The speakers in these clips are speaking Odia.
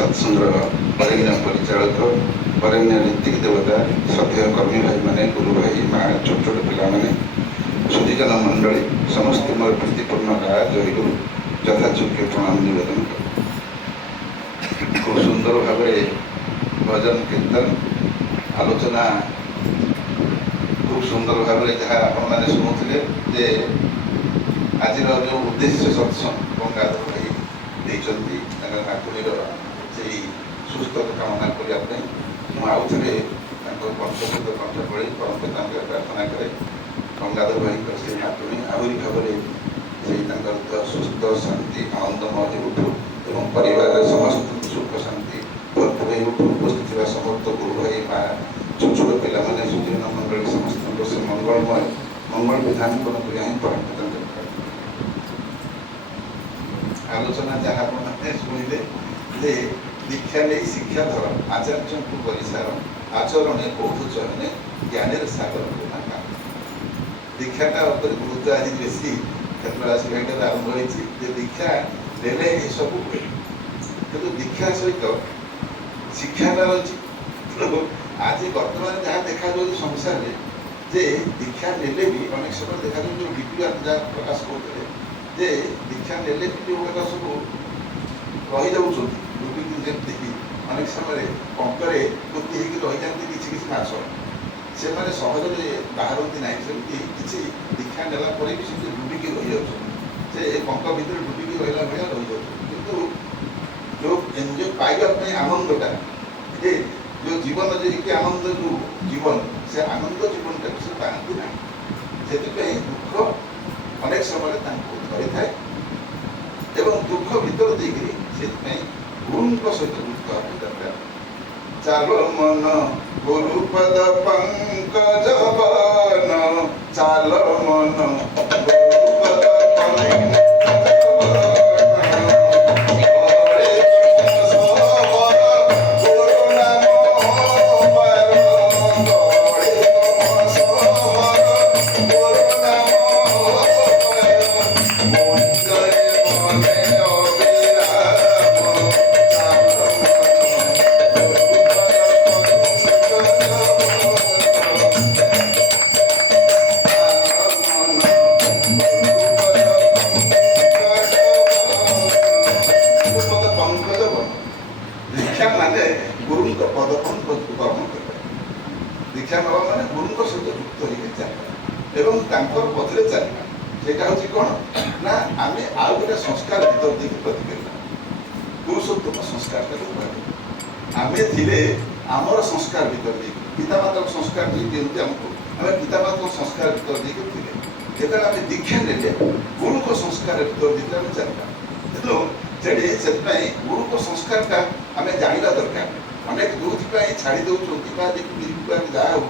सत्संग्रह वरेण्य परिचालक वरेण्य नीतिक देवता श्रद्धेय कर्मी भाई मैंने गुरु भाई माँ छोट छोट पिलाने सुधीजन मंडली समस्त मोर प्रीतिपूर्ण जय गुरु यथायोग्य प्रणाम निवेदन खूब सुंदर भाव भजन कीर्तन आलोचना खूब सुंदर भाव जहाँ आपने शुणुले जे आज जो उद्देश्य सत्संग गंगाधर भाई देती नाकुड़ी से सुस्थ कामना करने आउ थे पंचभूत कंठ पड़ी परम पिता प्रार्थना करे गंगाधर भाई से नातुणी आहरी भाव से सुस्थ शांति आनंदमय उठू एवं परिवार समस्त सुख शांति भरपूर उठू उपस्थित समस्त गुरु भाई माँ छोट छोट पाने सुदीन मंडली समस्त से मंगलमय मंगल विधान करने परम पिता आलोचना जहाँ आपने शुणिले जे दीक्षा नहीं शिक्षा धर आचार्य को परिसार आचरण बौद्ध चरण ज्ञान सागर ना दीक्षाटा गुरुत्व आज बेसी क्षेत्रवासी भाई आरंभ होती दीक्षा ले सब हुए कि दीक्षा सहित शिक्षाटा रही आज बर्तमान जहाँ देखा संसार में जे दीक्षा ने भी अनेक समय देखा जो वीडियो जहाँ प्रकाश करते जे दीक्षा ने भी जो गुड़ा सब रही जाती अनेक समय पंकरे पोती हो रही जाती किसी मास से सहज बाहरती ना सेमती किसी दीक्षा नेला भी से डुबिकी रही जाए पंक भितर डुबिकी रहा भाया रही जाऊँ जो एंजय पाइबापी आनंदटा जे जो जीवन जो आनंद जो जीवन से आनंद जीवन से पाती ना से दुख अनेक समय धरी थाए दुख भीतर देकर गुरु सहित युक्त होगा दरकार चलो मन गुरुपद पंकज बन चलो मन गुरुपद पंकज दीक्षा नवा माने गुरु सहित युक्त होकर पथरे चलना सेटा हूँ कौन ना आम आउ गोटे संस्कार भीतर देख प्रतिक्रिया पुरुषोत्तम संस्कार आम थे आमर संस्कार भीतर दे पितामाता संस्कार जो दिखते आमको आम पितामाता संस्कार भीतर देखे जो आम दीक्षा ने गुरु को संस्कार भीतर देखे आम चलना तेणु से गुरु को संस्कार आम जानवा दरकार अनेक जो छाड़ी दौरान जहाँ हो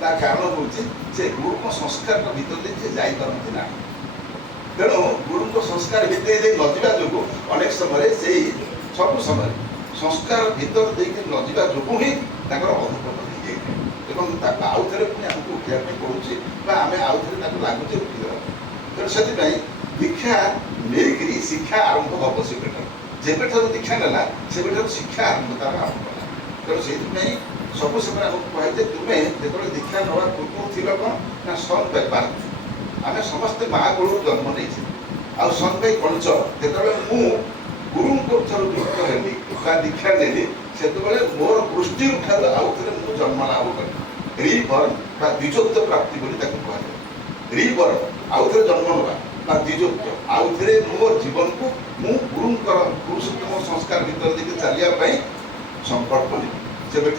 कारण हूँ से गुरु को संस्कार भीतर से जापारती ना तेणु गुरु को संस्कार भीतर नजा जो अनेक समय से सब समय संस्कार भीतर देकर नजा जो ही अधपतन हो जाए आउ थे पुणी आमको उठाई पड़ूँ आम आउ थे लगुचे उठीदेवा तेणु से दीक्षा नहीं शिक्षा आरंभ हम से जेबे दीक्षा नेला से शिक्षा आरंभ तार आरंभ कला तेणु से सब समय आमको कहे तुम्हें जो दीक्षा नवा पूर्व थी कौन ना सन पाई पार्थ आम समस्ते माँ को जन्म नहीं आउ सन पाई कंच जो गुरु युक्त हेली दीक्षा नेली से मोर पृष्टि ठार आउ थे मुझे जन्म लाभ कर रिबर्न द्विजत्व प्राप्ति कहुए रिबर्न आउ थे जन्म ना द्विजत्व आउ थे मोर जीवन को मु गुरु पुरुषोत्तम संस्कार भीतर देखे चलिए संकल्प ली जेबे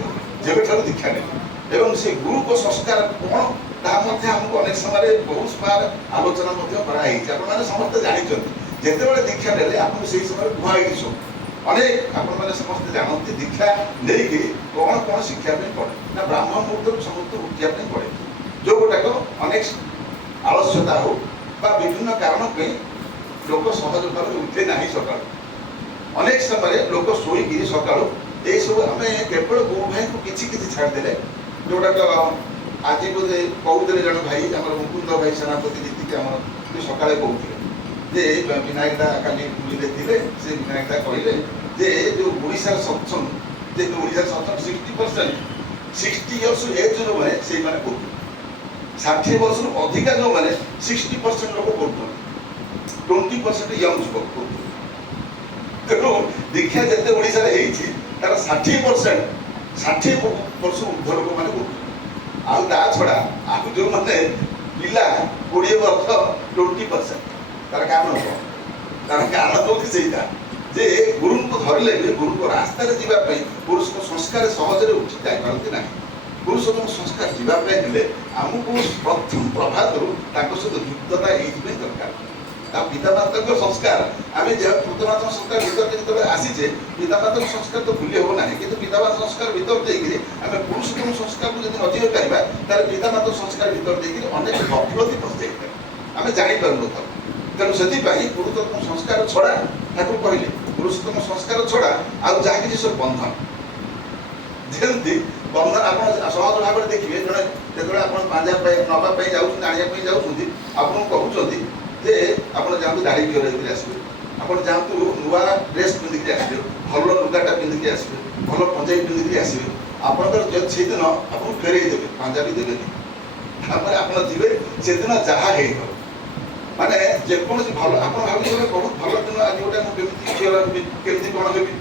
दीक्षा नहीं से गुरु को संस्कार कौन ताकि आमको अनेक समय बहुत बार आलोचना कराई समस्त जानते जिते दीक्षा ने आपको से समय कुहाई सब अनेक आपने समस्त जानते दीक्षा नहीं कौन कौन शिक्षा पड़े ना ब्राह्मण मुहूर्त समस्त उठापी पड़े जो गुटाक अनेक आलस्यता हो विभिन्न कारण लोक सहज भाव उठे ना सका अनेक समय लोक शोक सका ये सब आम केवल गुरु भाई को किसी छाड़दे जोटाक आज बोधे कहते जन भाई आम मुकुंद भाई सेनापति जीति आम सकाले कहते जे विनायकदा काली बुले थे से विनायकदा कहले ଯେ ଯେଉଁ ଓଡ଼ିଶାର ସତ୍ସଙ୍ଗ ଯେ ଓଡ଼ିଶାର ସତ୍ସଙ୍ଗ 60% 60 ଇୟର୍ସ ଏଜ୍ ଯେଉଁମାନେ ସେଇମାନେ କରୁଛନ୍ତି, 60 ବର୍ଷରୁ ଅଧିକା ଯେଉଁମାନେ 60% ଲୋକ କରୁଛନ୍ତି, 20% ୟଙ୍ଗ ଯୁବକ କରୁଛନ୍ତି। ତେଣୁ ଦୀକ୍ଷା ଯେତେ ଓଡ଼ିଶାରେ ହେଇଛି ତାର 60% 60 ବର୍ଷ ଉର୍ଦ୍ଧ୍ୱ ଲୋକମାନେ କରୁଛନ୍ତି। ଆଉ ତା ଛଡ଼ା ଆଉ ଯେଉଁମାନେ ପିଲା 20 ବର୍ଷ 20%। ତାର କାରଣ କ'ଣ? ତାର କାରଣ ହେଉଛି ସେଇଟା ଯେ ଗୁରୁଙ୍କୁ ଧରିଲେ ବି ଗୁରୁଙ୍କ ରାସ୍ତାରେ ଯିବା ପାଇଁ ପୁରୁଷଙ୍କ ସଂସ୍କାର ସହଜରେ ଉଠି ଯାଇପାରନ୍ତି ନାହିଁ। ପୁରୁଷୋତ୍ତମ ସଂସ୍କାର ଯିବା ପାଇଁ ହେଲେ ଆମକୁ ପ୍ରଥମ ପ୍ରଭାତରୁ ତାଙ୍କ ସହିତ ଯୁକ୍ତତା ଏଇଥିପାଇଁ ଦରକାର। ତା ପିତାମାତାଙ୍କ ସଂସ୍କାର ଆମେ ଯେହେତୁ ପିତାମାତାଙ୍କ ସଂସ୍କାର ଭିତରେ ଯେତେବେଳେ ଆସିଛେ, ପିତାମାତାଙ୍କ ସଂସ୍କାର ତ ଭୁଲି ହେବ ନାହିଁ, କିନ୍ତୁ ପିତାମାତା ସଂସ୍କାର ଭିତରେ ଦେଇକିରି ଆମେ ପୁରୁଷୋତ୍ତମ ସଂସ୍କାରକୁ ଯଦି ନ ଯାଇ ପାରିବା ତାହେଲେ ପିତାମାତା ସଂସ୍କାର ଭିତରେ ଦେଇକିରି ଅନେକ ଗଫଲତି ପଶିଯାଇଥାଏ, ଆମେ ଜାଣିପାରୁନଥାଉ। ତେଣୁ ସେଥିପାଇଁ ପୁରୁଷୋତ୍ତମ ସଂସ୍କାର ଛଡ଼ା ଠାକୁର କହିଲେ ପୁରୁଷୋତ୍ତମ ସଂସ୍କାର ଛଡ଼ା ଆଉ ଯାହା କିଛି ସବୁ ବନ୍ଧନ। ଯେମିତି ବନ୍ଧନ ଆପଣ ସହଜ ଭାବରେ ଦେଖିବେ, ଜଣେ ଯେତେବେଳେ ଆପଣ ପାଞ୍ଜା ପାଇଁ ନେବା ପାଇଁ ଯାଉଛନ୍ତି, ଆଣିବା ପାଇଁ ଯାଉଛନ୍ତି, ଆପଣଙ୍କୁ କହୁଛନ୍ତି ଯେ ଆପଣ ଯାଆନ୍ତୁ ଦାଢ଼ି କ୍ଷୀର ହେଇକିରି ଆସିବେ, ଆପଣ ଯାଆନ୍ତୁ ନୂଆ ଡ୍ରେସ୍ ପିନ୍ଧିକି ଆସିବେ, ଭଲ ଲୁଗାଟା ପିନ୍ଧିକି ଆସିବେ, ଭଲ ପଞ୍ଜାବୀ ପିନ୍ଧିକି ଆସିବେ। ଆପଣଙ୍କର ସେଇଦିନ ଆପଣଙ୍କୁ ଫେରେଇ ଦେବେ, ପାଞ୍ଜାବୀ ଦେବେନି। ତାପରେ ଆପଣ ଯିବେ, ସେଦିନ ଯାହା ହେଇଥିବ ମାନେ ଯେକୌଣସି ଭଲ ଆପଣ ଭାବିବେ ବହୁତ ଭଲ ଦିନ ଆଜି ଗୋଟେ ମୁଁ କେମିତି କ୍ଷୀର ହେବି, କେମିତି କ'ଣ ହେବି,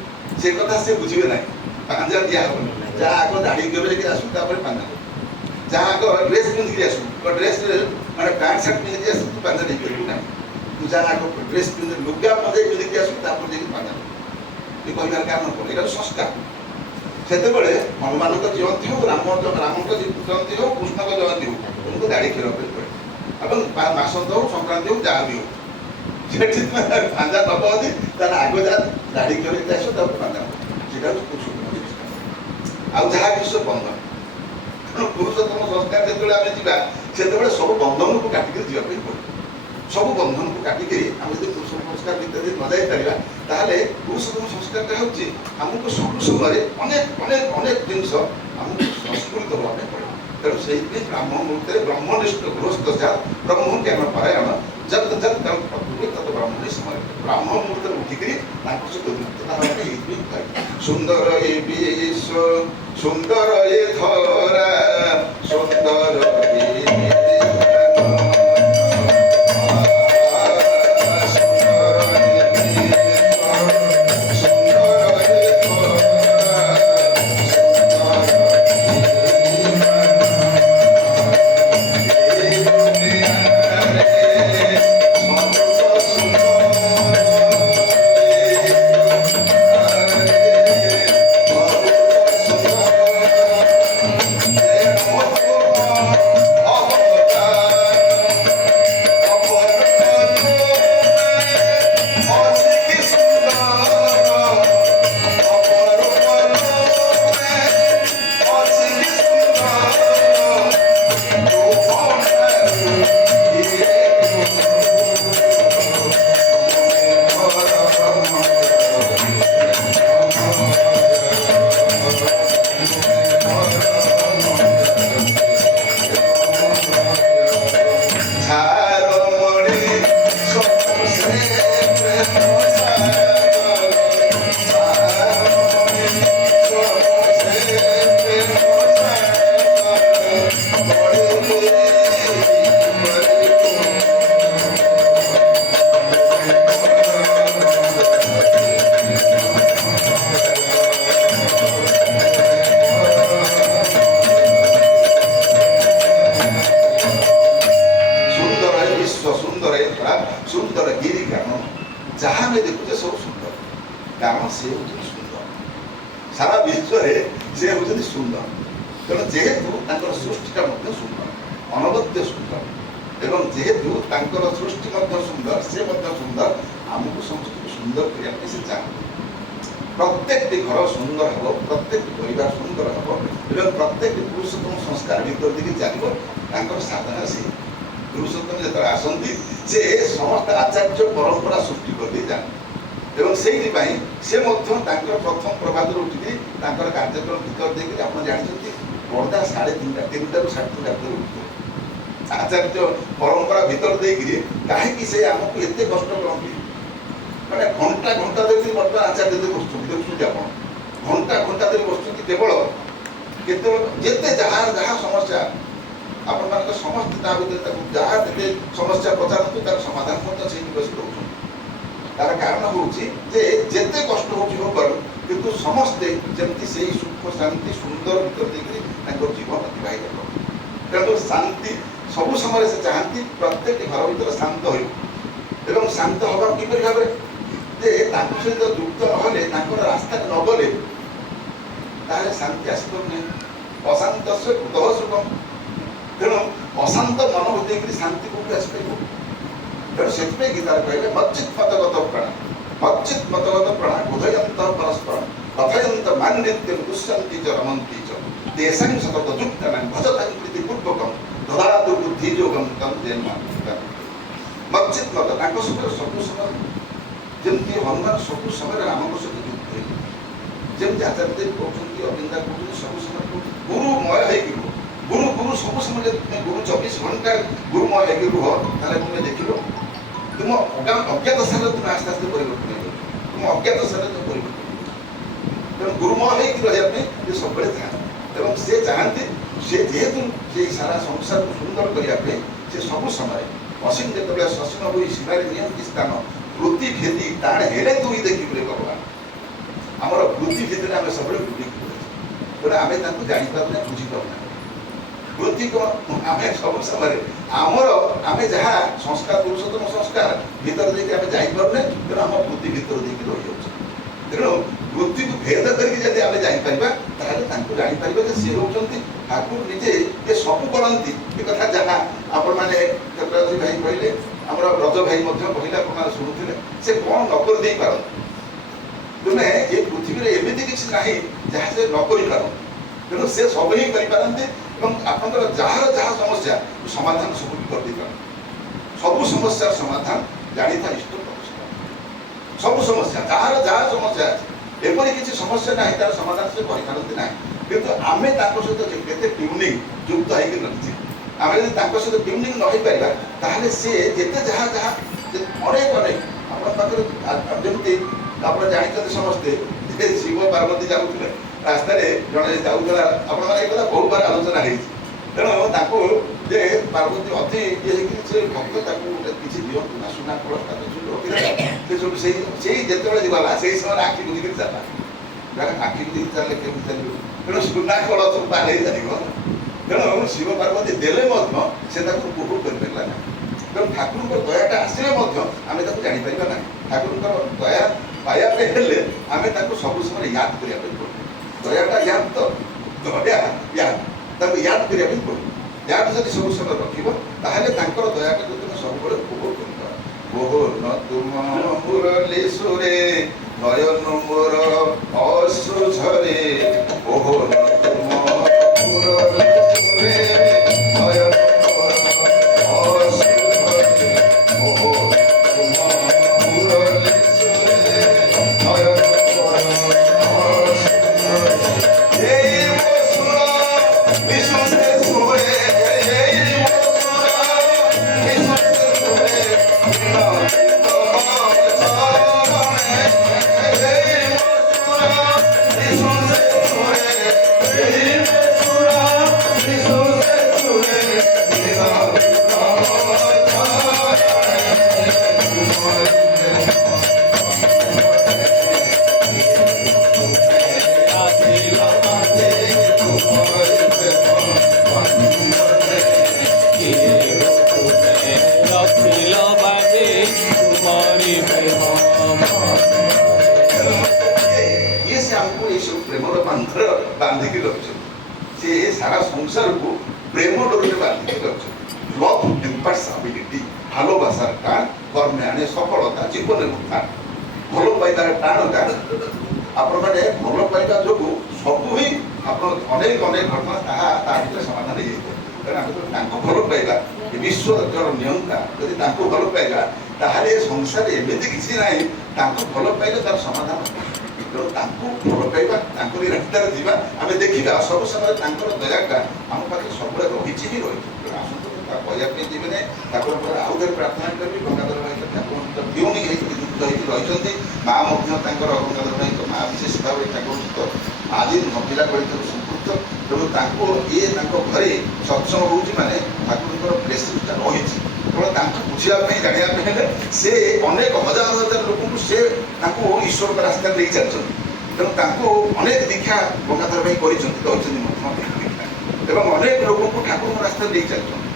ସେ କଥା ସେ ବୁଝିବେ ନାହିଁ। ପାଞ୍ଜା ଦିଆ ହେବନି, ଯାହା ଆଗ ଦାଢ଼ି କ୍ଷୀର ହେଇକି ଆସିବୁ, ତାପରେ ପାଞ୍ଜା ଯାହା ଆଗ ଡ୍ରେସ୍ ପିନ୍ଧିକି ଆସିବୁ, ଡ୍ରେସ୍ରେ ମାନେ ପ୍ୟାଣ୍ଟ ସାର୍ଟ ପିନ୍ଧିକି ଆସିବୁ, ତୁ ପାଞ୍ଜା ନେଇପାରିବୁ ନାହିଁ। ତୁ ଯାହା ଆଗ ଡ୍ରେସ୍ ପିନ୍ଧି ଲୁଗା ପଞ୍ଜାବୀ ପିନ୍ଧିକି ଆସିବୁ, ତାପରେ ଯାଇକି ପାଞ୍ଜା ଏ କହିବାର କାରଣ କ'ଣ? ଏଇଟା ସଂସ୍କାର। ସେତେବେଳେ ହନୁମାନଙ୍କ ଜୟନ୍ତୀ ହଉ, ରାମଙ୍କ ଜୟନ୍ତୀ ହଉ, କୃଷ୍ଣଙ୍କ ଜୟନ୍ତୀ ହଉ, ତୁମକୁ ଦାଢ଼ି କ୍ଷୀର ପାଇଁ ପଡ଼େ। ଏବଂ ମାସନ୍ତ ହଉ, ସଂକ୍ରାନ୍ତି ହଉ, ଯାହା ବି ହଉ, ସେଠି ପାଞ୍ଜା ନେବ ଯଦି ତାହେଲେ ଆଗ ଯାହା ଦାଢ଼ି କ୍ଷୀର ହେଇକି ଆସିବ, ତାପରେ ପାଞ୍ଜା ନେବ। ସେଇଟା ହେଉଛି ପୁରୁଷୋତ୍ତମ ଜିନିଷ। ଆଉ ଯାହା କିଛି ସବୁ ବନ୍ଧନ। ତେଣୁ ପୁରୁଷୋତ୍ତମ ସଂସ୍କାର ଯେତେବେଳେ ଆମେ ଯିବା, ସେତେବେଳେ ସବୁ ବନ୍ଧନକୁ କାଟିକି ଯିବା ପାଇଁ ପଡ଼ିବ। ସବୁ ବନ୍ଧନକୁ କାଟିକି ଆମେ ଯଦି ପୁରୁଷୋତ୍ତମ ସଂସ୍କାର ଭିତରେ ନ ଯାଇପାରିବା, ତାହେଲେ ପୁରୁଷୋତ୍ତମ ସଂସ୍କାରଟା ହେଉଛି ଆମକୁ ସବୁ ସମୟରେ ଅନେକ ଅନେକ ଅନେକ ଜିନିଷ ଆମକୁ ସଂସ୍କୃତ ହେବା ପାଇଁ ପଡ଼ିବ। ତେଣୁ ସେଇଥିପାଇଁ ବ୍ରାହ୍ମ ମୁହୂର୍ତ୍ତରେ ବ୍ରହ୍ମନିଷ୍ଠ ଗୃହସ୍ଥ ବ୍ରହ୍ମ ଜ୍ଞାନ ପାରାୟଣ ଯତ୍ ଯତ୍ ତତ୍ ବ୍ରାହ୍ମଣୀ ସମୟ। ବ୍ରାହ୍ମ ମୁହୂର୍ତ୍ତରେ ଉଠିକିରି ତାଙ୍କ ସହିତ ଯୁକ୍ତତା ହେବା ପାଇଁ ଏଇଥିପାଇଁ କହିଲେ ସୁନ୍ଦର ଏ ବିଶ୍ୱ ସୁନ୍ଦର ଏ ଧରା ସୁନ୍ଦର ଯାହା ଆମେ ଦେଖୁଛେ ସବୁ ସୁନ୍ଦର, କାରଣ ସେ ହେଉଛନ୍ତି ସୁନ୍ଦର। ସାରା ବିଶ୍ୱରେ ସେ ହେଉଛନ୍ତି ସୁନ୍ଦର। ତେଣୁ ଯେହେତୁ ତାଙ୍କର ସୃଷ୍ଟିଟା ମଧ୍ୟ ସୁନ୍ଦର, ଅନବଦ୍ୟ ସୁନ୍ଦର, ଏବଂ ଯେହେତୁ ତାଙ୍କର ସୃଷ୍ଟି ମଧ୍ୟ ସୁନ୍ଦର, ସେ ମଧ୍ୟ ସୁନ୍ଦର, ଆମକୁ ସମସ୍ତଙ୍କୁ ସୁନ୍ଦର କରିବା ପାଇଁ ସେ ଚାହାନ୍ତି। ପ୍ରତ୍ୟେକଟି ଘର ସୁନ୍ଦର ହେବ, ପ୍ରତ୍ୟେକଟି ପରିବାର ସୁନ୍ଦର ହେବ, ଏବଂ ପ୍ରତ୍ୟେକଟି ପୁରୁଷୋତ୍ତମ ସଂସ୍କାର ଭିତର ଦେଇକି ଚାଲିବ। ତାଙ୍କର ସାଧନା ସେ ପୁରୁଷୋତ୍ତମ ଯେତେବେଳେ ଆସନ୍ତି, ସେ ସମସ୍ତ ଆଚାର୍ଯ୍ୟ ପରମ୍ପରା ସୃଷ୍ଟି କରିଦେଇ ଯାଆନ୍ତି। ଏବଂ ସେଇଥିପାଇଁ ସେ ମଧ୍ୟ ତାଙ୍କର ପ୍ରଥମ ପ୍ରଭାତରୁ ଉଠିକି ତାଙ୍କର କାର୍ଯ୍ୟକ୍ରମ ଭିତର ଦେଇକି ଆପଣ ଜାଣିଛନ୍ତି ପର୍ଦା 3:30 3ଟାରୁ 3:30 ଭିତରେ ଉଠିଥିଲେ। ଆଚାର୍ଯ୍ୟ ପରମ୍ପରା ଭିତର ଦେଇକିରି କାହିଁକି ସେ ଆମକୁ ଏତେ କଷ୍ଟ କରନ୍ତି? ମାନେ ଘଣ୍ଟା ଘଣ୍ଟା ଧରି ବର୍ତ୍ତମାନ ଆଚାର୍ଯ୍ୟ ଦେବ ବସୁଛନ୍ତି, ଦେଖୁଛନ୍ତି ଆପଣ ଘଣ୍ଟା ଘଣ୍ଟା ଧରି ବସୁଛନ୍ତି କେବଳ କେତେବେଳେ ଯେତେ ଯାହା ଯାହା ସମସ୍ୟା ଆପଣମାନଙ୍କ ସମସ୍ତେ ତା ଭିତରେ ତାକୁ ଯାହା ଯେତେ ସମସ୍ୟା ପଚାରନ୍ତୁ ତାର ସମାଧାନ ମଧ୍ୟ ସେଇଠି ବସି ଦେଉଛନ୍ତି। ତାର କାରଣ ହେଉଛି ଯେ ଯେତେ କଷ୍ଟ ହେଉଛି ହଉ ପାରୁ କିନ୍ତୁ ସମସ୍ତେ ଯେମିତି ସେଇ ସୁଖ ଶାନ୍ତି ସୁନ୍ଦର ଭିତରେ ଦେଇକରି ତାଙ୍କର ଜୀବନ ଅତିବାହିତ କରନ୍ତି। ତେଣୁ ଶାନ୍ତି ସବୁ ସମୟରେ ସେ ଚାହାନ୍ତି ପ୍ରତ୍ୟେକଟି ଘର ଭିତରେ ଶାନ୍ତ ହୋଇବ ଏବଂ ଶାନ୍ତ ହେବା କିପରି ଭାବରେ ଯେ ତାଙ୍କ ସହିତ ଯୁକ୍ତ ନହେଲେ ତାଙ୍କର ରାସ୍ତାରେ ନ ଗଲେ ତାହେଲେ ଶାନ୍ତି ଆସିବ ନାହିଁ। ଅଶାନ୍ତ ସେ କୁତଃ ସୁଖମ୍। ତେଣୁ ଅଶାନ୍ତ ମନ ଦେଇକରି ଶାନ୍ତି କୋଉଠି ଆସିପାରିବ? ତେଣୁ ସେଥିପାଇଁ ଗୀତାରେ କହିଲେ ମଜ୍ଜିତ୍ ମତଗତ ପ୍ରାଣ ମଜ୍ଜିତ୍ ମତଗତ ପ୍ରାଣ ବୋଧୟନ୍ତ ପରସ୍ପର କଥୟନ୍ତ ମାନ୍ୟତ୍ୟଂ ଦୁଷ୍ୟନ୍ତି ଚ ରମନ୍ତି ଚ ତେଷାଂ ସତତ ଯୁକ୍ତାନାଂ ଭଜତାଂ ପ୍ରୀତି ପୂର୍ବକଂ ଦଦାତୁ ବୁଦ୍ଧି ଯୋଗଂ ତଂ ଜେନ ମଜ୍ଜିତ୍ ମତ ତାଙ୍କ ସହିତ ସବୁ ସମୟ ଯେମିତି ହନୁମାନ ସବୁ ସମୟରେ ରାମଙ୍କ ସହିତ ଯୁକ୍ତ ହୋଇଥିଲେ, ଯେମିତି ଆଚାର୍ଯ୍ୟ କହୁଛନ୍ତି ଅବିନ୍ଦା କହୁଛନ୍ତି ସବୁ ସମୟ ଗୁରୁମୟ ହେଇକି ରୁହ। ଗୁରୁ ଗୁରୁ ସବୁ ସମୟ ଯଦି ତୁମେ ଗୁରୁ 24 ଘଣ୍ଟା ଗୁରୁମୟ ହେଇକି ରୁହ ତାହେଲେ ତୁମେ ଦେଖିବ ତୁମ ଅଜ୍ଞାତ ସ୍ଥାନରେ ତୁମେ ଆସ୍ତେ ଆସ୍ତେ ପରିବର୍ତ୍ତନ ହେଇଯିବ। ତୁମ ଅଜ୍ଞାତ ସ୍ଥାନରେ ତୁମେ ପରିବର୍ତ୍ତନ ହେଇଯିବ। ତେଣୁ ଗୁରୁମୟ ହେଇକି ରହିବା ପାଇଁ ସେ ସବୁବେଳେ ଚାହାନ୍ତି ଏବଂ ସେ ଚାହାନ୍ତି ସେ ଯେହେତୁ ସେଇ ସାରା ସଂସାରକୁ ସୁନ୍ଦର କରିବା ପାଇଁ ସେ ସବୁ ସମୟରେ ଅସୀମ ଯେତେବେଳେ ସସୀମ ହୋଇ ସୀମାରେ ନିୟନ୍ତି ସ୍ଥାନ ବୃତ୍ତି ଭେଦି ତାଣେ ହେଲେ ତୁଇ ଦେଖିବରେ ଭଗବାନ। ଆମର ବୃତ୍ତି ଭିତରେ ଆମେ ସବୁବେଳେ ବୁଲିକି ପଡ଼ୁଛୁ, ତେଣୁ ଆମେ ତାଙ୍କୁ ଜାଣିପାରୁନା ବୁଝିପାରୁନା। ବୃତ୍ତି କ'ଣ? ଆମେ ସବୁ ସମୟରେ ଆମେ ଯାହା ସଂସ୍କାର ପୁରୁଷୋତ୍ତମ ସଂସ୍କାର ଭିତରେ ଦେଇକି ଆମେ ଯାଇପାରୁନେ, ତେଣୁ ଆମ ବୃତ୍ତି ଭିତରେ ଦେଇକି ରହିଯାଉଛି। ତେଣୁ ବୃତ୍ତିକୁ ଭେଦ କରିକି ଯଦି ଆମେ ଯାଇପାରିବା ତାହେଲେ ତାଙ୍କୁ ଜାଣିପାରିବା ଯେ ସିଏ ହେଉଛନ୍ତି ଠାକୁର ନିଜେ ଯେ ସବୁ କରନ୍ତି। ଏ କଥା ଯାହା ଆପଣମାନେ କ୍ଷେତ୍ରବାସୀ ଭାଇ କହିଲେ, ଆମର ରଜ ଭାଇ ମଧ୍ୟ କହିଲେ, ଆପଣମାନେ ଶୁଣୁଥିଲେ, ସେ କ'ଣ ନ କରିଦେଇପାରନ୍ତି। ତୁମେ ଏ ପୃଥିବୀରେ ଏମିତି କିଛି ନାହିଁ ଯାହା ସେ ନ କରିପାରନ୍ତି। ତେଣୁ ସେ ସବୁ ହିଁ କରିପାରନ୍ତି ଏବଂ ଆପଣଙ୍କର ଯାହାର ଯାହା ସମସ୍ୟା ସମାଧାନ ସବୁ କରିଦେଇପାରନ୍ତି। ସବୁ ସମସ୍ୟାର ସମାଧାନ ଜାଣିଥା ଇଷ୍ଟ ପ୍ରଭୁ। ସବୁ ସମସ୍ୟା ଯାହାର ଯାହା ସମସ୍ୟା ଅଛି, ଏପରି କିଛି ସମସ୍ୟା ନାହିଁ ତାର ସମାଧାନ ସେ କରିପାରନ୍ତି ନାହିଁ। କିନ୍ତୁ ଆମେ ତାଙ୍କ ସହିତ କେତେ ଟ୍ୟୁନିଂ ଯୁକ୍ତ ହେଇକି ରହିଛେ, ଆମେ ଯଦି ତାଙ୍କ ସହିତ ଟ୍ୟୁନିଂ ନ ହେଇପାରିବା ତାହେଲେ ସେ ଯେତେ ଯାହା ଯାହା ଅନେକ ଆପଣଙ୍କ ପାଖରେ ଯେମିତି ଆପଣ ଜାଣିଛନ୍ତି ସମସ୍ତେ ଯେ ଶିବ ପାର୍ବତୀ ଯାଉଥିଲେ ରାସ୍ତାରେ, ଜଣେ ଯାଉଥିଲା, ଆପଣମାନେ ଏ କଥା ବହୁ ବାର ଆଲୋଚନା ହେଇଛି। ତେଣୁ ତାକୁ ଯେ ପାର୍ବତୀ ଅତି ଇଏ ହେଇକି ସେ ଭକ୍ତ ତାକୁ ଗୋଟେ କିଛି ଦିଅନ୍ତୁ ନା ସୁନା କଳସ ରଖିଦେଲା। ସେ ସବୁ ସେଇ ଯେତେବେଳେ ଗଲା ସେଇ ସମୟରେ ଆଖି ବୁଝିକିରି ଚାଲିଲା। ଆଖି ବୁଝିକି ଚାଲିଲେ କେମିତି ଚାଲିବ? ତେଣୁ ସୁନା କଳସ ପାର ହେଇ ଚାଲିବ। ତେଣୁ ଶିବ ପାର୍ବତୀ ଦେଲେ ମଧ୍ୟ ସେ ତାକୁ ଉପଭୋଗ କରିପାରିଲା ନାହିଁ। ତେଣୁ ଠାକୁରଙ୍କ ଦୟାଟା ଆସିଲେ ମଧ୍ୟ ଆମେ ତାକୁ ଜାଣିପାରିବା ନାହିଁ। ଠାକୁରଙ୍କର ଦୟା ପାଇବା ପାଇଁ ହେଲେ ଆମେ ତାକୁ ସବୁ ସମୟରେ ୟାଦ କରିବା ପାଇଁ ପଡ଼ିବ। ଦୟାଟା ୟାଦ ତ ଦୟା ୟାଦ ତାକୁ ୟାଦ କରିବା ପାଇଁ ପଡ଼ିବ। ୟାଦ ଯଦି ସବୁ ସମୟ ରଖିବ ତାହେଲେ ତାଙ୍କର ଦୟାଟାକୁ ତୁମେ ସବୁବେଳେ ଉପଭୋଗ କରିବ। ବୋହନ ତୁମ ମୁରଲି ସୁରେ ନୟନ ମୋର ଅଶ୍ରୁ ଝରେ। ବୋହନ ତୁମ ମୁରଲି ସୁରେ ନୟନ ମୋର ଅଶ୍ରୁ ଝରେ। ବୋହନ ତୁମ ମୁରଲି ସୁରେ ନୟନ ମୋର ଅଶ୍ରୁ ଝରେ। এই বসুর বিশুদ্ধে সুরে, এই বসুর বিশুদ্ধে সুরে ବାନ୍ଧିକି ରଖିଛନ୍ତି। ସେ ସାରା ସଂସାରକୁ ପ୍ରେମ ଡୋରରେ ବାନ୍ଧିକି ରଖିଛନ୍ତି। ଲଭ୍ ଇମ୍ପାର୍ଟସ୍ ଆବିଲିଟି, ଭାলোবাসার টান কর্মে আনে সফলতা, জীবনের উত্থান। ଭଲ ପାଇବାର টানটা ଆପଣମାନେ ଭଲ ପାଇବା ଯୋଗୁଁ ସବୁ ହିଁ ଆପଣ ଅନେକ ଘଟଣା ତାହା ତା ଭିତରେ ସମାଧାନ ହେଇଯାଇଥାଏ। କାରଣ ଆମେ ଯଦି ତାଙ୍କୁ ଭଲ ପାଇବା, ଏ ବିଶ୍ୱର ନିୟନ୍ତା ଯଦି ତାଙ୍କୁ ଭଲ ପାଇବା ତାହେଲେ ଏ ସଂସାରରେ ଏମିତି କିଛି ନାହିଁ ତାଙ୍କୁ ଭଲ ପାଇଲେ ତାର ସମାଧାନ। ତେଣୁ ତାଙ୍କୁ ଭଲ ପାଇବା, ତାଙ୍କରି ରାସ୍ତାରେ ଯିବା, ଆମେ ଦେଖିବା ସବୁ ସମୟରେ ତାଙ୍କର ଦୟାଟା ଆମ ପାଖରେ ସବୁବେଳେ ରହିଛି ହିଁ ରହିଛି। ତେଣୁ ଆସନ୍ତୁ ତା କହିବା ପାଇଁ ଯିବେ ନାହିଁ, ଠାକୁରଙ୍କର ଆଉ ଥରେ ପ୍ରାର୍ଥନା କରିବି। ଗଙ୍ଗାଧର ଭାଇ ଠାକୁରଙ୍କ ଟ୍ୟୁନିଂ ହେଇକି ଯୁକ୍ତ ହେଇକି ରହିଛନ୍ତି। ମା ମଧ୍ୟ ତାଙ୍କର ଗଙ୍ଗାଧର ମେହେରଙ୍କ ମା ବିଶେଷ ଭାବରେ ଠାକୁର ସହିତ ଆଜି ପିଲା ଗଣିତରୁ ସମ୍ପୃକ୍ତ। ତେଣୁ ତାଙ୍କୁ ଇଏ ତାଙ୍କ ଘରେ ସତ୍ସଙ୍ଗ ହେଉଛି ମାନେ ଠାକୁରଙ୍କର ବ୍ଲେସିଂଟା ରହିଛି। କେବଳ ତାଙ୍କୁ ବୁଝିବା ପାଇଁ ଜାଣିବା ପାଇଁ ହେଲେ ସେ ଅନେକ ହଜାର ହଜାର ଲୋକଙ୍କୁ ସେ ତାଙ୍କୁ ଈଶ୍ୱରଙ୍କ ରାସ୍ତାରେ ନେଇ ଚାଲିଛନ୍ତି। ତେଣୁ ତାଙ୍କୁ ଅନେକ ଦୀକ୍ଷା ଗଙ୍ଗାଧର ଭାଇ କରିଛନ୍ତି, କହିଛନ୍ତି ମଧ୍ୟ ଦୀକ୍ଷା, ଏବଂ ଅନେକ ଲୋକଙ୍କୁ ଠାକୁରଙ୍କ ରାସ୍ତାରେ ନେଇ ଚାଲିଛନ୍ତି।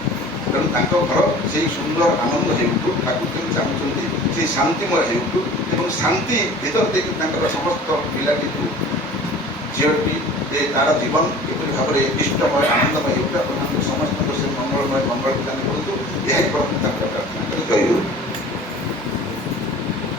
ତେଣୁ ତାଙ୍କ ଘର ସେଇ ସୁନ୍ଦର ଆନନ୍ଦ ହେଉଠୁ, ଠାକୁର କେମିତି ଚାହୁଁଛନ୍ତି ସେଇ ଶାନ୍ତିମୟ ହେଉଠୁ, ଏବଂ ଶାନ୍ତି ଭିତରେ ଦେଇକି ତାଙ୍କର ସମସ୍ତ ପିଲାଟିକୁ ଝିଅଟି ତାର ଜୀବନ କିପରି ଭାବରେ ଇଷ୍ଟମୟ ଆନନ୍ଦମୟ ହେଉଠୁ। ଆପଣମାନଙ୍କୁ ସମସ୍ତଙ୍କ ସେ ମଙ୍ଗଳମୟ ମଙ୍ଗଳ ବିଧାନ କରନ୍ତୁ। ଏହା ହିଁ ପ୍ରଭୁ ତାଙ୍କର